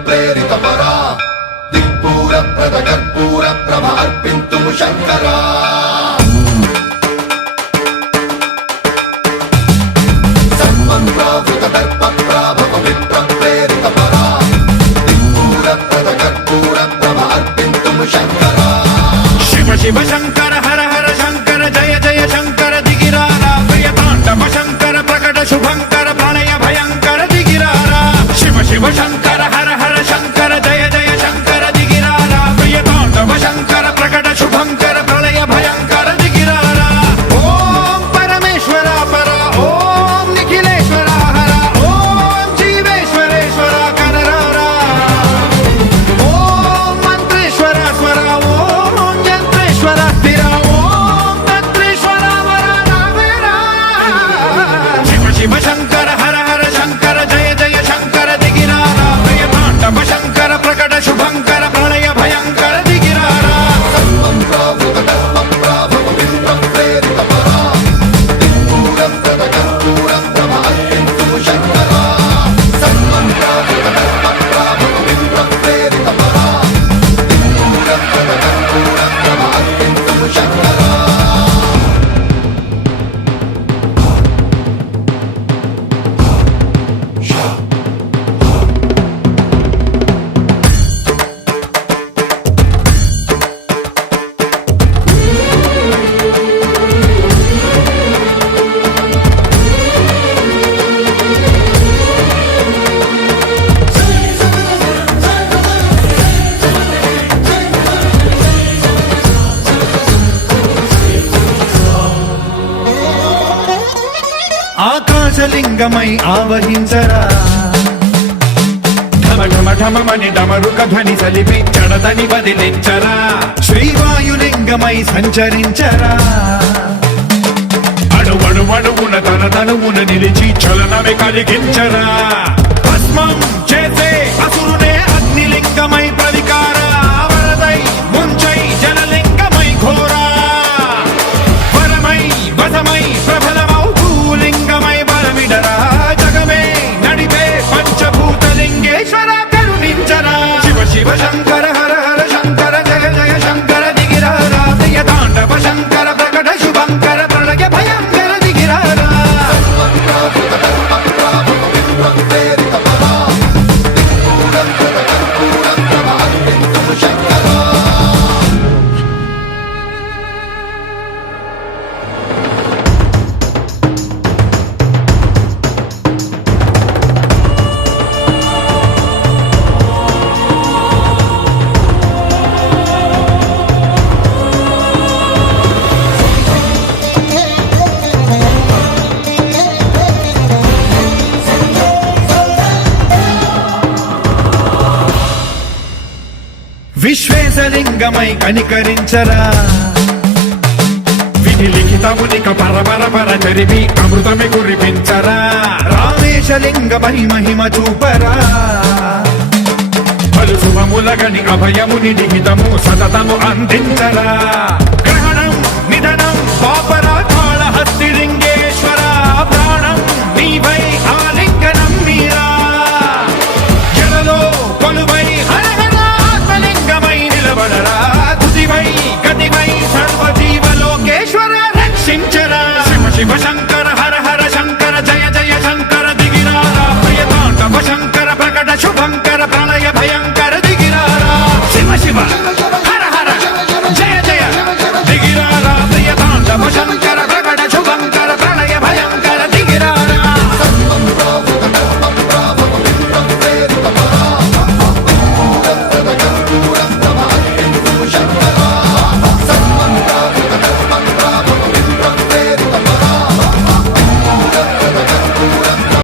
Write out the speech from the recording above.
ప్రేరితపరా దిక్పూర ప్రద కర్పూర ప్రభ అర్పింతుము శంకరా సన్మంత్రావృత దర్ప ప్రాభవ విప్ర ప్రేరితపరా దిక్పూర ప్రద కర్పూర ప్రభ అర్పింతుము శంకరా శివ శివ శంకర హర హర శంకర జయ జయ శంకర దిగిరారా ప్రియ తాండవ శంకర ప్రకట శుభంకర ప్రళయ భయంకర దిగిరారా శివ శివ శంకర హర హర శంకర జయ జయ శంకర దిగిరారా ప్రియ తాండవ శంకర ప్రకట శుభంకర ప్రళయ భయంకర దిగిరారా ఓం పరమేశ్వర పర ఓం నిఖిలేశ్వర హర ఓం జీవేశ్వరేశ్వర కరరారా ఓం మంత్రేశ్వర స్వర ఓం యంత్రేశ్వర స్థిర ఓం తంత్రేశ్వర వర రావేరా శివ శివ శంకర హర హర శంకర జయ జయ శంకర దిగిరారా ప్రియ తాండవ శంకర ప్రకట శుభంకర ప్రళయ భయంకర దిగిరారా సన్మంత్రావృత దర్ప ప్రాభవ విప్ర ప్రేరితపరా దిక్పూర ప్రద కర్పూర ప్రభ అర్పింతుము శంకరా సన్మంత్రావృత దర్ప ప్రాభవ విప్ర ప్రేరితపరా దిక్పూర ప్రద కర్పూర ప్రభ అర్పింతుము శంకరా ఆకాశలింగమై ఆవహించరా ఢమ ఢమ ఢమమని డమరుక ధ్వని సలిపి జడదని వదిలించరా శ్రీవాయులింగమై సంచరించరా అణువణువున తన తనువున నిలిచి చలనమే కలిగించరా భస్మం చేసే అసురునే అగ్నిలింగమై ప్రవికార వరదై ముంచై జలలింగమై ఘోరా వరమై వసమై ప్రబలమౌ భూలింగమై బలమిడరా జగమే నడిపే పంచభూతలింగేశ్వర కరుణించరా శివ శివ శంకర హర హర శంకర జయ జయ శంకర దిగిరారా ప్రియ తాండవ శంకర ప్రకట శుభంకర ప్రళయ భయంకర దిగిరారా సన్మంత్రావృత దర్ప ప్రాభవ విప్ర ప్రేరితపరా దిక్పూర ప్రద కర్పూర ప్రభ అర్పింతుము శంకరా విశ్వేశలింగమై కనికరించరా విధి లిఖితమునిక పరపర చరిపి అమృతమి కురిపించరా రామేశలింగమై మహిమ చూపరా పలు శుభములగని అభయముని లిఖితము సతతము అందించరా